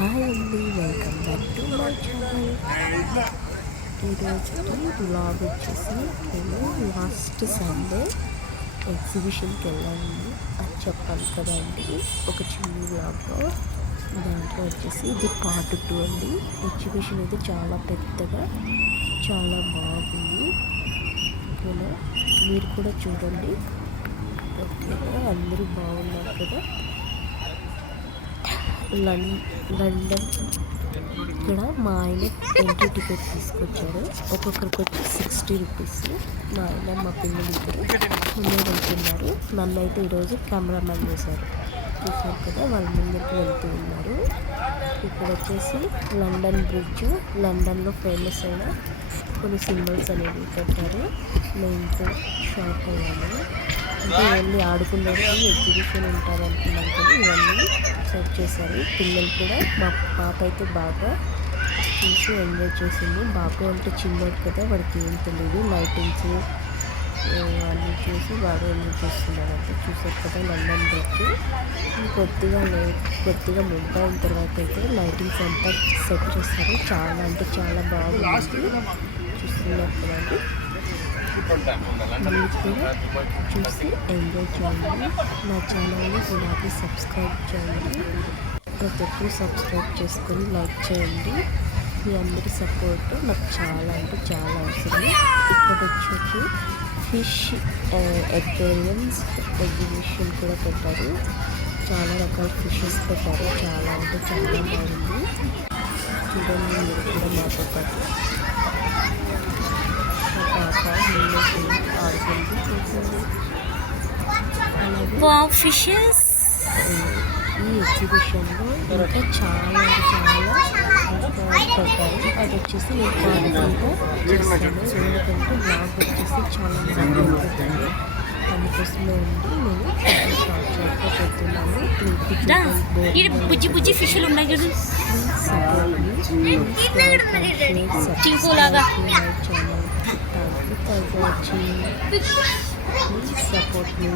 Hi అండి, welcome back to my channel. ఈరోజు vlog వచ్చేసి నేను లాస్ట్ సండే ఎగ్జిబిషన్కి వెళ్ళాను అని చెప్పాను కదా అండి, ఒక చిన్న వ్లాగ్లో. దాంట్లో వచ్చేసి ఇది పార్ట్ 2 అండి. ఎగ్జిబిషన్ అయితే చాలా పెద్దగా చాలా బాగుంది. ఓకేనా, మీరు కూడా చూడండి. ఓకేనా, అందరూ బాగున్నారు కదా. లండన్ ఇక్కడ మా ఆయన ఎంట్రీ టికెట్ తీసుకొచ్చారు. ఒక్కొక్కరికి వచ్చి 60 రూపీస్. మా ఆయన మా పిల్లలు ఇద్దరు ముందే వెళ్తున్నారు. నన్ను అయితే ఈరోజు కెమెరామ్యాన్ చేశారు. చూసారు కదా, వాళ్ళ ముందుకు వెళ్తూ ఉన్నారు. ఇక్కడ వచ్చేసి లండన్ బ్రిడ్జ్, లండన్లో ఫేమస్ అయిన కొన్ని సింబల్స్ అనేవి పెట్టారు. మేము షాక్ అయ్యాము. అంటే ఇవన్నీ ఆడుకునేది ఎగ్జిబిషన్ ఉంటుంది అనుకున్నాం కానీ ఇవన్నీ సెట్ చేశారు. పిల్లలు కూడా, మా పాప అయితే బాగా చూసి ఎంజాయ్ చేసింది. బాబు అంటే చిన్నోడు కదా, వాడికి ఏం తెలియదు. లైటింగ్స్ అన్నీ చూసి బాగా ఎంజాయ్ చేస్తున్నాడు. అంటే చూసారు కదా లండన్ బ్రిడ్జ్. కొద్దిగా ముంబై అయిన తర్వాత అయితే లైటింగ్స్ అంతా సెట్ చేస్తారు. చాలా అంటే చాలా బాగుంది. చూస్తున్నారు కదండి, మీరు కూడా చూసి ఎంజాయ్ చేయండి. నా ఛానల్ని ఇలాగే సబ్స్క్రైబ్ చేయండి. ప్రతి ఒక్కరు సబ్స్క్రైబ్ చేసుకొని లైక్ చేయండి. మీ అందరి సపోర్ట్ నాకు చాలా అంటే చాలా అవసరం. ఇక్కడ వచ్చేసి ఫిష్ ఎక్వేరియమ్స్ ఎగ్జిబిషన్ కూడా పెట్టారు. చాలా రకాల ఫిషెస్ పెట్టారు. చాలా అంటే చాలా బాగుంది. చూడండి, మీరు కూడా మాతో పాటు. ఫిషెస్ ఈ ఎగ్జిబిషన్లో ఇంకా చాలా పెట్టారు. అది వచ్చేసి నేను కారణంగా చేస్తాను. ఎందుకంటే బ్లాగ్ వచ్చేసి చాలా బాగా పెట్టాను. అందుకోసమే ఉండి నేను షార్ట్గా పెడుతున్నాను. బుజ్జి బుజ్జి ఫిష్లు ఉన్నాయి కదా, చింకులాగా. Thank you for watching. Please support me.